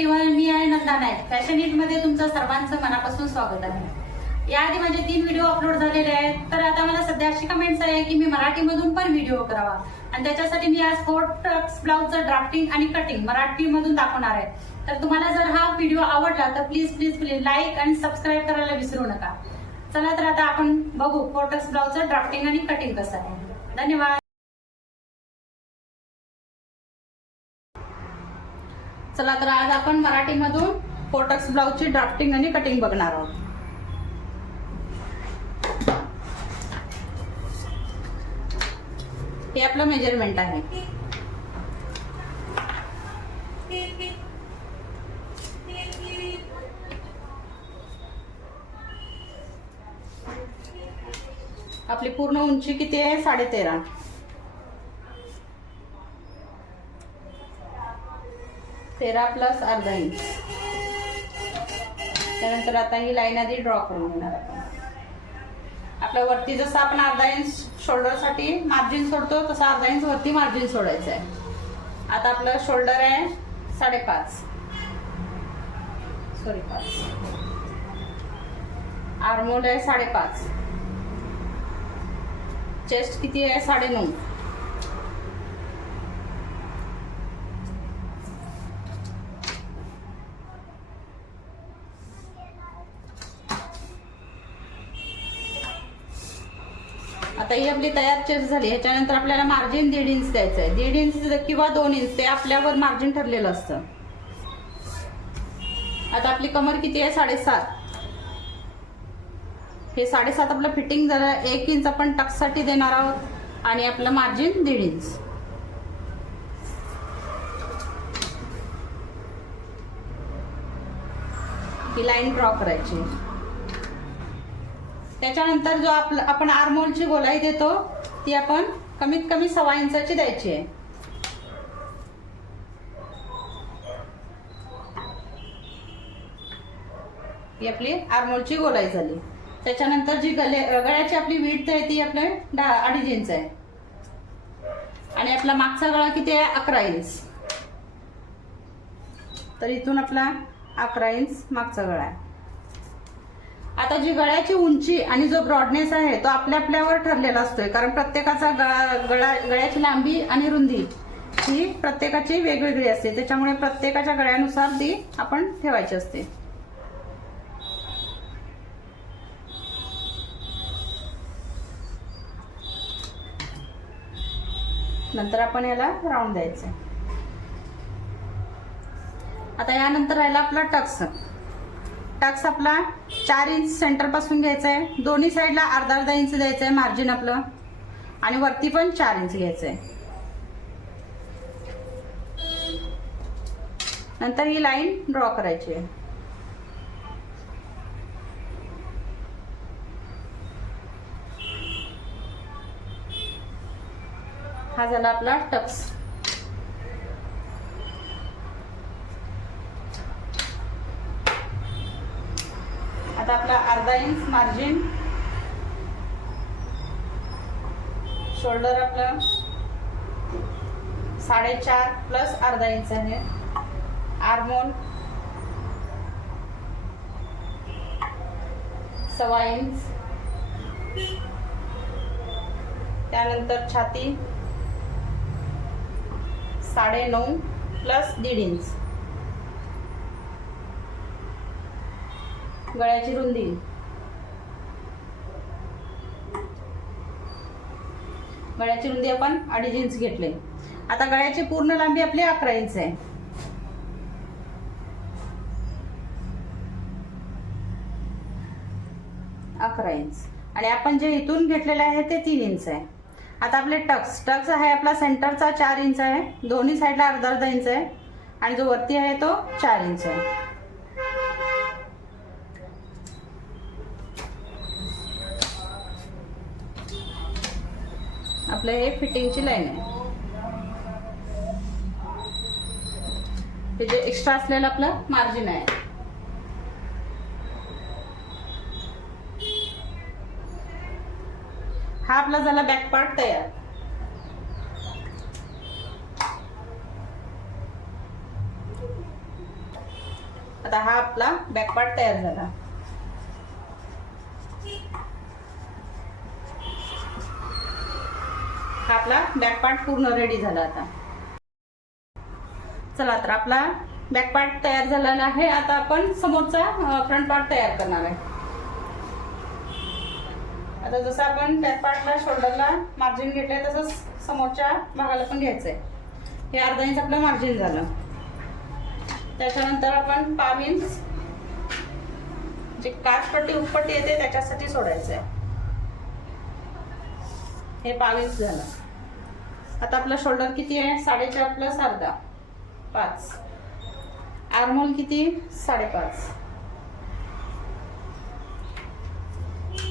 Everyone, मी आहे Nanda Naik. Fashion hit मध्ये तुमचं सर्वांचं मनापासून स्वागत आहे. याआधी माझे 3 व्हिडिओ अपलोड झालेले आहेत. तर आता मला सध्या अशी कमेंट्स आहे की मी मराठीमधून पण व्हिडिओ करावा, आणि त्याच्यासाठी मी आज 4 टक्स ब्लाउजचं ड्राफ्टिंग आणि कटिंग मराठीमधून दाखवणार आहे. तर तुम्हाला जर हा व्हिडिओ आवडला तर प्लीज प्लीज प्लीज लाईक आणि सबस्क्राईब करायला विसरू नका. चला तर आता आपण बघू 4 टक्स ब्लाउजचं ड्राफ्टिंग आणि कटिंग कसं आहे. धन्यवाद. चला तर आज आपण मराठीमधून 4 टक्स ब्लाउजची ड्राफ्टिंग आणि कटिंग बघणार आहोत. हे आपलं मेजरमेंट आहे. आपली पूर्ण उंची किती आहे? 13.5. प्लस अर्धा इंच. त्यानंतर आता ही लाईन आधी ड्रॉ करून घेणार आपण. आपल्या वरती जसं आपण अर्धा इंच शोल्डर साठी मार्जिन सोडतो तसं अर्धा इंच वरती मार्जिन सोडायचं आहे. आता आपलं शोल्डर आहे 5.5. 5. आर्महोल आहे 5.5. चेस्ट किती आहे? 9.5. आता ही आपली तयार चेस्ट झाली. ह्याच्यानंतर आपल्याला मार्जिन 1.5 इंच द्यायचं आहे. 1.5 इंच किंवा 2 इंच ते आपल्यावर मार्जिन ठरलेलं असतं. आता आपली कमर किती आहे? 7.5. हे 7.5 आपलं फिटिंग झालं. 1 इंच आपण टक्स साठी देणार आहोत आणि आपलं मार्जिन 1.5 इंच. ही लाईन ड्रॉ करायची. त्याच्यानंतर जो आपण आर्महोलची गोलाई देतो ती आपण कमीत कमी 1.25 इंचाची द्यायची आहे. ही आपली आर्महोलची गोलाई झाली. त्याच्यानंतर जी गळ्याची आपली विड्थ आहे ती आपल्या 2.5 इंच आहे. आणि आपला मागचा गळा किती आहे? 11 इंच. तर इथून आपला 11 इंच मागचा गळा आहे. आता जी गळ्याची उंची आणि जो ब्रॉडनेस आहे तो आपल्यावर ठरलेला असतोय, कारण प्रत्येकाचा गळ्याची लांबी आणि रुंदी ही प्रत्येकाची वेगवेगळी असते. त्याच्यामुळे प्रत्येकाच्या गळ्यानुसार ती आपण ठेवायची असते. नंतर आपण याला राऊंड द्यायचं. आता यानंतर राहिला आपला टक्स. टक्स आपला 4 इंच सेंटर पासून घ्यायचा आहे. दोन्ही साईडला अर्धा इंच द्यायचं आहे मार्जिन आपलं, आणि वरती पण 4 इंच घ्यायचं आहे. नंतर ही लाईन ड्रॉ करायची आहे. हा झाला आपला टक्स. आता आपला अर्धा इंच मार्जिन. शोल्डर आपलं 4.5 प्लस अर्धा इंच आहे. Armhole 1.25 inch. त्यानंतर छाती 9.5 प्लस 1.5 इंच. गळ्याची रुंदी आपण 2.5 इंच घेतले. आता गळ्याची पूर्ण लांबी आपली 11 इंच आहे. आणि आपण जे इथून घेतलेले आहे ते 3 इंच आहे. आता आपले टक्स आहे आपला सेंटरचा 4 इंच आहे. दोन्ही साईडला अर्धा इंच आहे, आणि जो वरती आहे तो 4 इंच आहे. आपलं हे फिटिंगची लाईन आहे. हे जे एक्स्ट्रा असलेलं आपलं मार्जिन आहे. हा आपला झाला बॅक पार्ट तयार. आता हा आपला बॅक पार्ट तयार झाला. हा आपला बॅक पार्ट पूर्ण रेडी झाला. आता चला, तर आपला बॅक पार्ट तयार झालेला आहे. आता आपण समोरचा फ्रंट पार्ट तयार करणार आहे. आता जसं आपण बॅक पार्टला शोल्डरला मार्जिन घेतलंय तसंच समोरच्या भागाला पण घ्यायचंय. हे अर्धा इंच आपलं मार्जिन झालं. त्याच्यानंतर आपण 5 इंच जे काचपट्टी उपपट्टी येते त्याच्यासाठी सोडायचंय. हे 5 इंच झालं. आता आपला शोल्डर किती आहे? 4.5 प्लस अर्धा 5. आर्महोल किती? 5.5.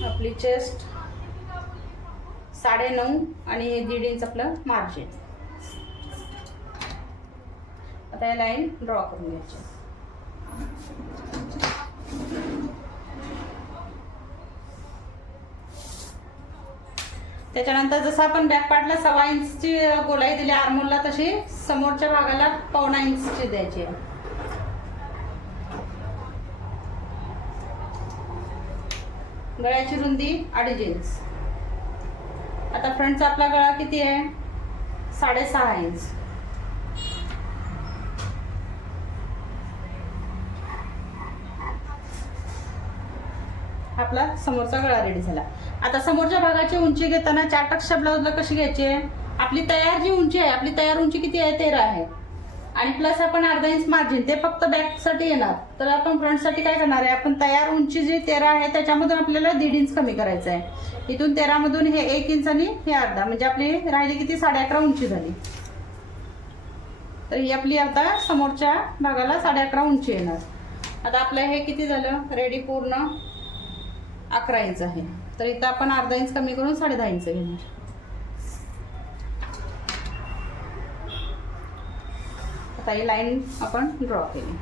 आपली चेस्ट 9.5 आणि 1.5 इंच आपलं मार्जिन. आता हे लाईन ड्रॉ करून घ्यायची. त्याच्यानंतर जसं आपण बॅक पार्टला 1.25 इंचची गोलाई दिली आर्महोलला, तशी समोरच्या भागाला 1.25 इंचची द्यायची आहे. गळ्याची रुंदी 2.5 इंच. आता फ्रंटचा आपला गळा किती आहे? 6.5 इंच. आपला समोरचा गळा रेडी झाला. आता समोरच्या भागाची उंची घेताना 4 टक्सच्या ब्लाउजला कशी घ्यायची आहे? आपली तयार जी उंची आहे, आपली तयार उंची किती आहे? 13 आहे. आणि प्लस आपण अर्धा इंच मार्जिन, ते फक्त बॅकसाठी येणार. तर आपण फ्रंटसाठी काय करणार आहे? आपण तयार उंची जी 13 आहे त्याच्यामधून आपल्याला 1.5 इंच कमी करायचं आहे. इथून 13 मधून हे 1 इंच आणि हे अर्धा, म्हणजे आपली राहिली किती? 11.5 उंची झाली. तर ही आपली आता समोरच्या भागाला 11.5 उंची येणार. आता आपलं हे किती झालं? रेडी पूर्ण 11 इंच आहे. तर इथं आपण अर्धा इंच कमी करून 10.5 इंच घेणार. आता ही लाईन आपण ड्रॉ केली.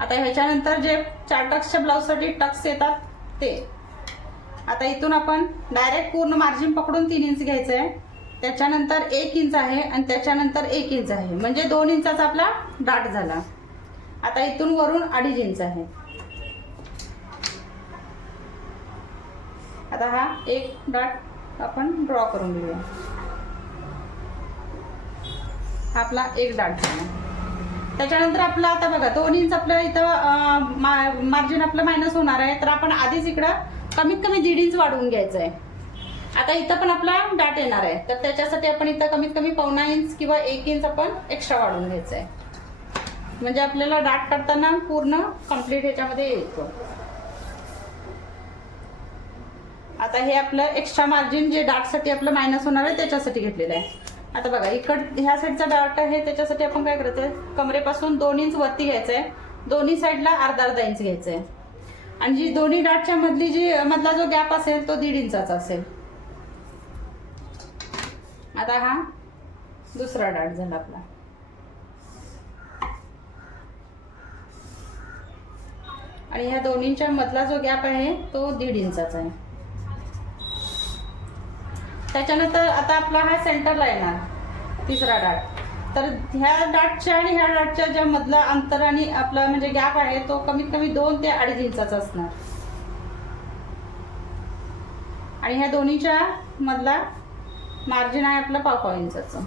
आता ह्याच्यानंतर जे 4 टक्सच्या ब्लाउजसाठी टक्स येतात ते, आता इथून आपण डायरेक्ट पूर्ण मार्जिन पकडून 3 इंच घ्यायचं आहे. त्याच्यानंतर 1 इंच आहे आणि त्याच्यानंतर 1 इंच आहे, म्हणजे 2 इंचाचा आपला डाट झाला. आता इथून वरून 2.5 इंच आहे. आता हा एक डाट आपण ड्रॉ करून घेऊया. हा आपला एक डाट झाला. त्याच्यानंतर आपला आता बघा 2 इंच आपलं इथं मार्जिन आपलं मायनस होणार आहे. तर आपण आधीच इकडं कमीत कमी 1.5 इंच वाढवून घ्यायचं आहे. आता इथं पण आपला डाट येणार आहे, तर त्याच्यासाठी आपण इथं कमीत कमी 1.25 इंच किंवा 1 इंच आपण एक्स्ट्रा वाढवून घ्यायचं आहे, म्हणजे आपल्याला डाट काढताना पूर्ण कंप्लीट ह्याच्यामध्ये येतो. आता हे आपलं एक्स्ट्रा मार्जिन जे डाटसाठी आपलं मायनस होणार आहे त्याच्यासाठी घेतलेलं आहे. आता बघा ह्या साईडचा डाट आहे, त्याच्यासाठी आपण काय करायचं? कमरेपासून 2 इंच वरती घ्यायचं आहे. दोन्ही साईडला अर्धा इंच घ्यायचं आहे. आणि जी दोन्ही डाटच्या मधला जो गॅप असेल तो 1.5 इंचाचा असेल. आता हा दुसरा डाट झाला आपला. आणि ह्या दोन्हीच्या मधला जो गॅप आहे तो 1.5 इंचाचा आहे. त्याच्यानंतर आता आपला हा सेंटरला येणार तिसरा डाट. तर ह्या डाटच्या आणि ह्या डाटच्या ज्या मधला अंतर आणि आपला म्हणजे गॅप आहे तो कमीत कमी 2 ते 2.5 इंचाचा असणार. आणि ह्या दोन्हीच्या मधला मार्जिन आहे आपलं 1.5 इंचाचं.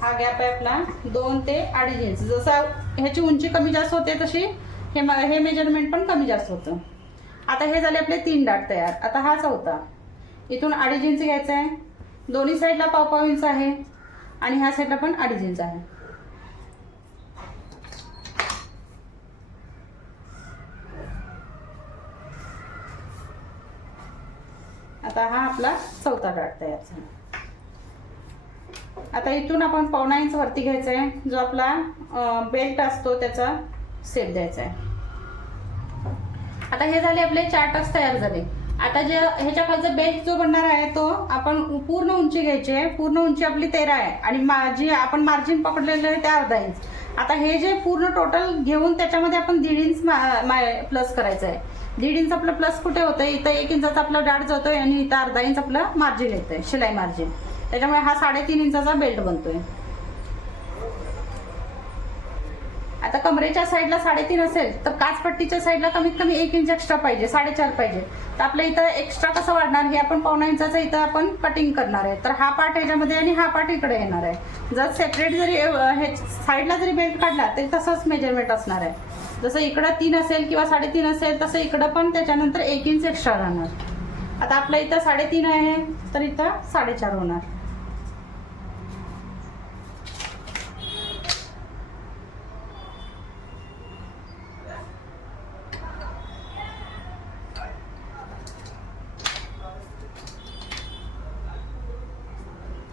हा गॅप आहे आपला 2 ते 2.5 इंच. जसं ह्याची उंची कमी जास्त होते तशी हे मेजरमेंट पण कमी जास्त होतं. आता हे झाले आपले 3 डाट तयार. आता हा चौथा. इथून 2.5 इंच घ्यायचा आहे. दोन्ही साईडला 1.5 इंच आहे आणि ह्या साईडला पण 2.5 इंच आहे. आता हा आपला चौथा डाट तयार झाला. आता इथून आपण 1.25 इंच वरती घ्यायचा आहे. जो आपला बेल्ट असतो त्याचा शेप द्यायचा आहे. आता हे झाले आपले 4 टक्स तयार झाले. आता जे ह्याच्या खालचा बेल्ट जो बनणार आहे तो आपण पूर्ण उंची घ्यायची आहे. पूर्ण उंची आपली 13 आहे आणि जी आपण मार्जिन पकडलेलं आहे ते अर्धा इंच. आता हे जे पूर्ण टोटल घेऊन त्याच्यामध्ये आपण 1.5 इंच प्लस करायचं आहे. 1.5 इंच आपलं प्लस कुठे होतं, इथं 1 इंचाचा आपला डाट जातोय आणि इथं अर्धा इंच आपलं मार्जिन येतंय, शिलाई मार्जिन. त्याच्यामुळे हा 3.5 इंचाचा बेल्ट बनतोय. आता कमरेच्या साईडला 3.5 असेल तर काचपट्टीच्या साईडला कमीत कमी 1 इंच एक्स्ट्रा पाहिजे, 4.5 पाहिजे. तर आपल्या इथं एक्स्ट्रा कसं वाढणार, हे आपण 1.25 इंचाचं इथं आपण कटिंग करणार आहे. तर हा पार्ट ह्याच्यामध्ये आणि हा पार्ट इकडे येणार आहे. जर सेपरेट जरी हे साईडला जरी बेल्ट काढला तरी तसंच मेजरमेंट असणार आहे. जसं इकडं 3 असेल किंवा 3.5 असेल तसं इकडं पण त्याच्यानंतर 1 इंच एक्स्ट्रा राहणार. आता आपल्या इथं 3.5 आहे तर इथं 4.5 होणार.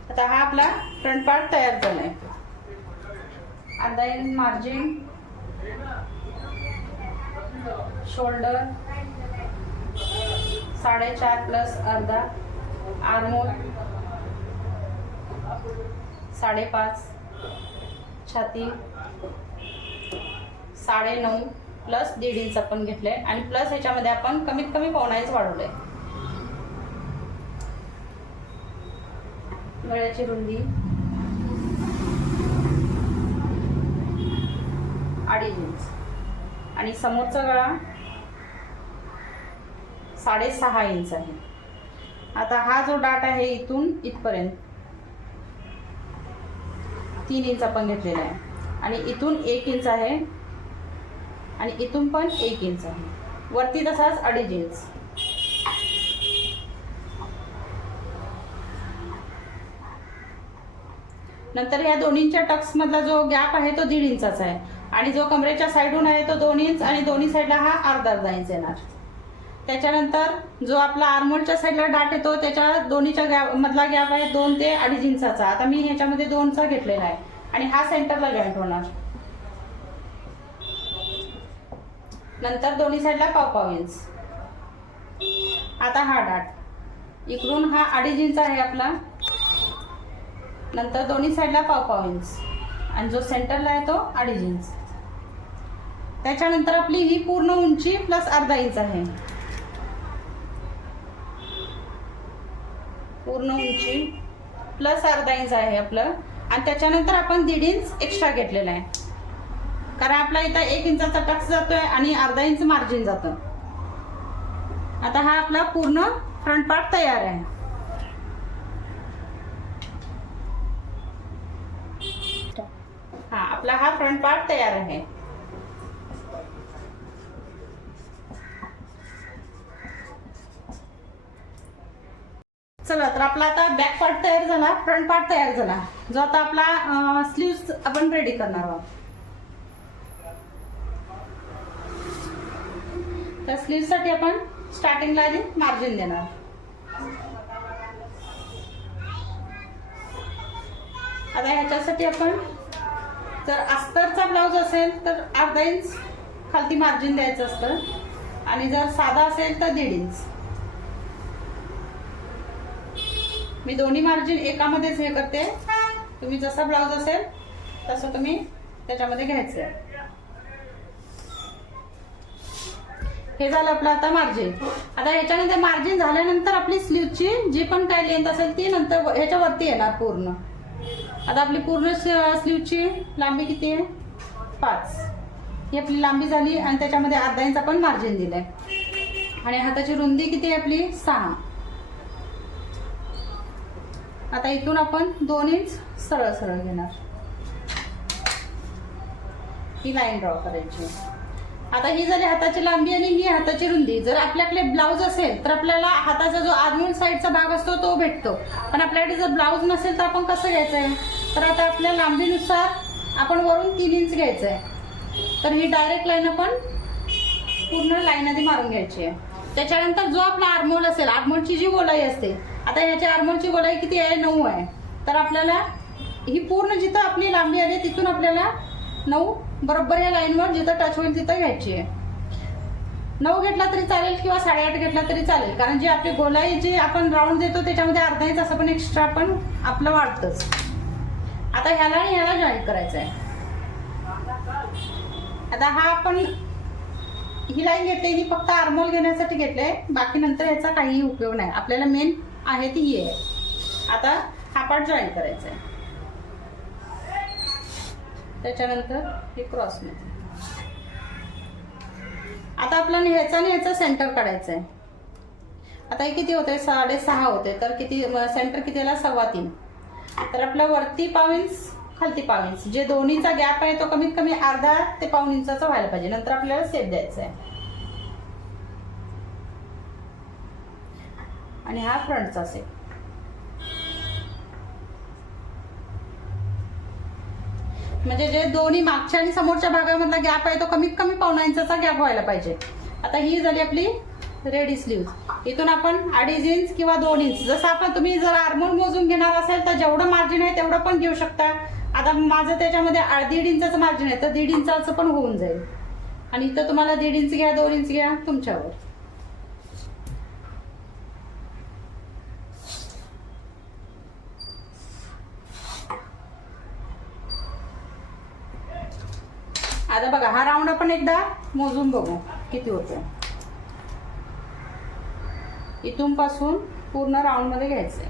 आता हा आपला फ्रंट पार्ट तयार झालाय. अर्धा इंच मार्जिन, शोल्डर 4.5 प्लस अर्धा, आर्महोल 5.5, छाती 9.5 प्लस 1.5 इंच आपण घेतलंय आणि प्लस ह्याच्यामध्ये आपण कमीत कमी 1.25 इंच वाढवलंय. गळ्याची रुंदी 2.5 इंच आणि समोरचा गळा 6.5 इंच आहे. आता हा जो डाट आहे इथून इथपर्यंत 3 इंच आपण घेतलेला आहे आणि इथून 1 इंच आहे आणि इथून पण 1 इंच आहे. वरती तसाच 2.5 इंच. नंतर या दोन्हीच्या टक्स मधला जो गॅप आहे तो 1.5 इंचाचा आहे आणि जो कमरेच्या साईडून आहे तो 2 इंच आणि दोन्ही साईडला हा अर्धा इंच येणार. त्याच्यानंतर जो आपला आर्महोलच्या साईडला डाट येतो त्याच्या दोन्हीच्या मधला गॅप आहे 2 ते 2.5 इंचाचा. आता मी ह्याच्यामध्ये 2चा घेतलेला आहे आणि हा सेंटरला जॉईंट होणार. नंतर दोन्ही साईडला 1.5 इंच. आता हा डाट इकडून हा 2.5 इंच आहे आपला, नंतर दोन्ही साईडला 1.5 इंच आणि जो सेंटरला आहे तो 2.5 इंच. त्याच्यानंतर आपली ही पूर्ण उंची प्लस अर्धा इंच आहे. पूर्ण उंची प्लस अर्धा इंच आहे आपलं आणि त्याच्यानंतर आपण 1.5 इंच एक्स्ट्रा घेतलेला आहे कारण आपला इथं 1 इंचाचा टक्स जातोय आणि अर्धा इंच मार्जिन जातं. आता हा आपला पूर्ण फ्रंट पार्ट तयार आहे. आपला हा फ्रंट पार्ट तयार आहे. चला तर आपला आता बॅक पार्ट तयार झाला, फ्रंट पार्ट तयार झाला. जो आता आपला स्लीव्स आपण रेडी करणार आहोत. तर स्लीव्स साठी आपण स्टार्टिंगला आधी मार्जिन देणार. आता ह्याच्यासाठी आपण जर अस्तरचा ब्लाउज असेल तर अर्धा इंच खालती मार्जिन द्यायचं असतं आणि जर साधा असेल तर 1.5 इंच. मी दोन्ही मार्जिन एकामध्येच हे करते. तुम्ही जसा ब्लाउज असेल तसं तुम्ही त्याच्यामध्ये घ्यायचं. हे झालं आपलं आता मार्जिन. आता ह्याच्यानंतर मार्जिन झाल्यानंतर आपली स्लीवची जी पण काय लेंथ असेल ती नंतर ह्याच्यावरती येणार पूर्ण. आता आपली पूर्ण स्लीवची लांबी किती आहे 5. ही आपली लांबी झाली आणि त्याच्यामध्ये अर्धा इंच आपण मार्जिन दिलंय आणि हाताची रुंदी किती आहे आपली 6. आता इथून आपण 2 इंच सरळ सरळ घेणार. ही लाईन ड्रॉ करायची. आता ही झाली हाताची लांबी आणि ही हाताची रुंदी. जर आपल्याकडे ब्लाउज असेल तर आपल्याला हाताचा जो आर्महोल साईडचा भाग असतो तो भेटतो, पण आपल्याकडे जर ब्लाउज नसेल तर आपण कसं घ्यायचंय. तर आता आपल्या लांबीनुसार आपण वरून 3 इंच घ्यायचंय. तर ही डायरेक्ट लाईन आपण पूर्ण लाईन आधी मारून घ्यायची आहे. त्याच्यानंतर जो आपला आर्महोल असेल, आर्महोलची जी गोलाई असते, आता ह्याच्या आर्महोलची गोलाई किती आहे 9 आहे. तर आपल्याला ही पूर्ण जिथं आपली लांबी आली तिथून आपल्याला 9 बरोबर या लाईनवर जिथं टच होईल तिथं घ्यायची आहे. 9 घेतला तरी चालेल किंवा 8.5 घेतला तरी चालेल, कारण जी आपली गोलाई जी आपण राऊंड देतो त्याच्यामध्ये अर्धा इंच असं पण एक्स्ट्रा पण आपलं वाढतंच. आता ह्याला आणि ह्याला जॉईंट करायचं आहे. आता हा आपण ही लाईन घेतली ही फक्त आर्मोल घेण्यासाठी घेतले, बाकी नंतर याचा काहीही उपयोग नाही. आपल्याला मेन आहे ती ही आहे. आता हा पार्ट जॉईन करायचा आहे. त्याच्यानंतर हे क्रॉस मध्ये. आता आपल्याला ह्याचा आणि ह्याचा सेंटर काढायचा आहे. आता हे किती होते 6.5 होते, तर किती सेंटर किती आला 3.25. तर आपल्या वरती 1 इंच खालती 1 इंच, जे दोन्हीचा गॅप आहे तो कमीत कमी अर्धा ते 1 इंचाचा व्हायला पाहिजे. नंतर आपल्याला शेप द्यायचा आहे. आणि हा फ्रंटचा शेप. म्हणजे जे दोन्ही मागच्या आणि समोरच्या भागामधला गॅप आहे तो कमीत कमी 1.25 इंचाचा गॅप व्हायला पाहिजे. आता ही झाली आपली रेडी स्लीव्ह. इथून आपण 2.5 इंच किंवा 2 इंच, जसं आपण तुम्ही जर आर्मोल मोजून घेणार असेल तर जेवढं मार्जिन आहे तेवढं पण घेऊ शकता. आता माझं त्याच्यामध्ये 1.5 इंचाचं मार्जिन आहे, तर 1.5 इंचाचं पण होऊन जाईल. आणि इथं तुम्हाला 1.5 इंच घ्या 2 इंच घ्या तुमच्यावर. आता बघा हा राऊंड आपण एकदा मोजून बघू किती होतो. इथून पासून पूर्ण राऊंड मध्ये घ्यायचंय.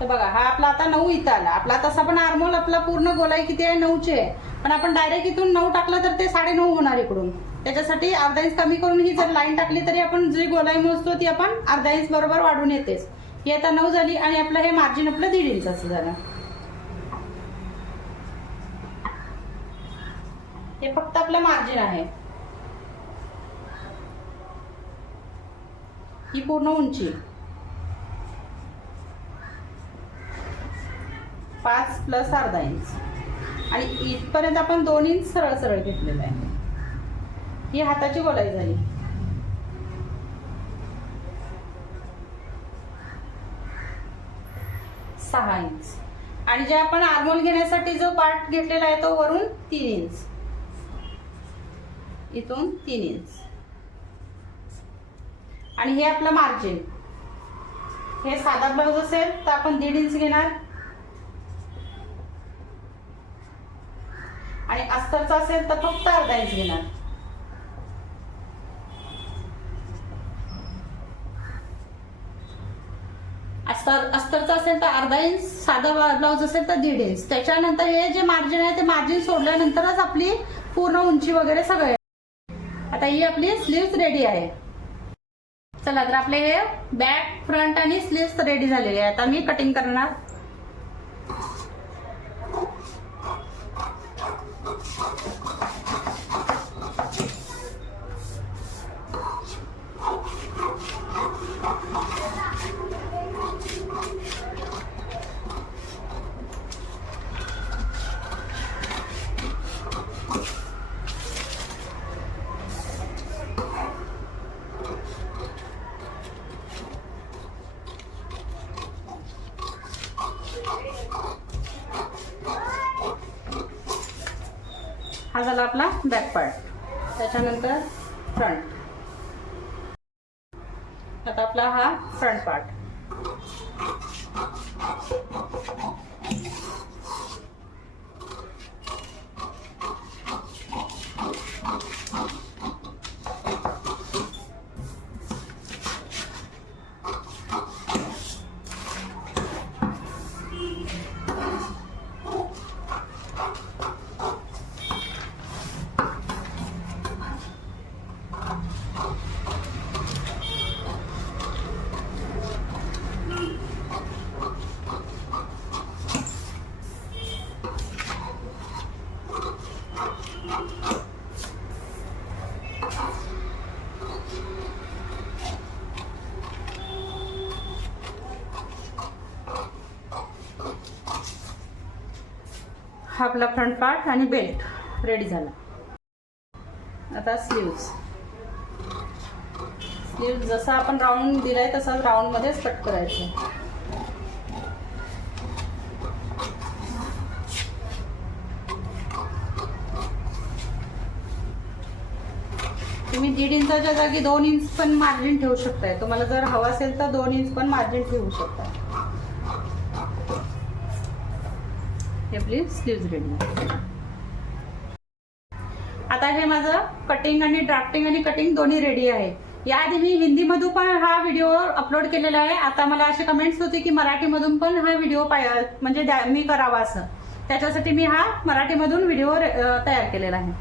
तर बघा हा आपला आता 9 इथं आला. आपला तसा पण आर्मोल आपला पूर्ण गोलाई किती आहे 9ची आहे, पण आपण डायरेक्ट इथून 9 टाकलं तर ते 9.5 होणार इकडून. त्याच्यासाठी अर्धा इंच कमी करून ही जर लाईन टाकली तरी आपण जी गोलाई मोजतो ती आपण अर्धा इंच बरोबर वाढून येतेच. ही आता 9 झाली आणि आपलं हे मार्जिन आपलं 1.5 इंचाचं झालं. हे फक्त आपलं मार्जिन आहे. ही पूर्ण उंची 5 प्लस अर्धा इंच आणि इथपर्यंत आपण 2 इंच सरळ सरळ घेतलेलं आहे. ही हाताची गोलाई झाली. सहा इंच. आणि जे आपण आर्मोल घेण्यासाठी जो पार्ट घेतलेला आहे तो वरून 3 इंच, इथून 3 इंच. आणि हे आपलं मार्जिन. हे साधा ब्लाउज असेल तर आपण 1.5 इंच घेणार आणि अस्तरचा असेल तर फक्त अर्धा इंच घेणार. अस्तरचा असेल तर अर्धा इंच, साधा ब्लाउज असेल तर 1.5 इंच. त्याच्यानंतर हे जे मार्जिन आहे ते मार्जिन सोडल्यानंतरच आपली पूर्ण उंची वगैरे सगळं. आता ही आपली स्लीव्स रेडी आहे. चला तर आपले हे बॅक फ्रंट आणि स्लीव्स रेडी झालेले आहे. आता मी कटिंग करणार. हा झाला आपला बॅक पार्ट. त्याच्यानंतर फ्रंट. आता आपला हा फ्रंट पार्ट. हा आपला फ्रंट पार्ट आणि बेल्ट रेडी झाला. आता स्लीव्स जसा आपण राऊंड दिलाय तसा राऊंड मध्येच कट करायचं. तुम्ही 1.5 इंचाच्या जागी 2 इंच पण मार्जिन ठेवू शकताय. तुम्हाला जर हवं असेल तर 2 इंच पण मार्जिन ठेवू शकता. आपली स्लीव्स रेडी. आता हे माझं कटिंग आणि ड्राफ्टिंग आणि कटिंग दोन्ही रेडी आहे. याआधी मी हिंदीमधून पण हा व्हिडिओ अपलोड केलेला आहे. आता मला असे कमेंट्स होते की मराठीमधून पण हा व्हिडिओ म्हणजे मी करावा असं, त्याच्यासाठी मी हा मराठीमधून व्हिडिओ तयार केलेला आहे.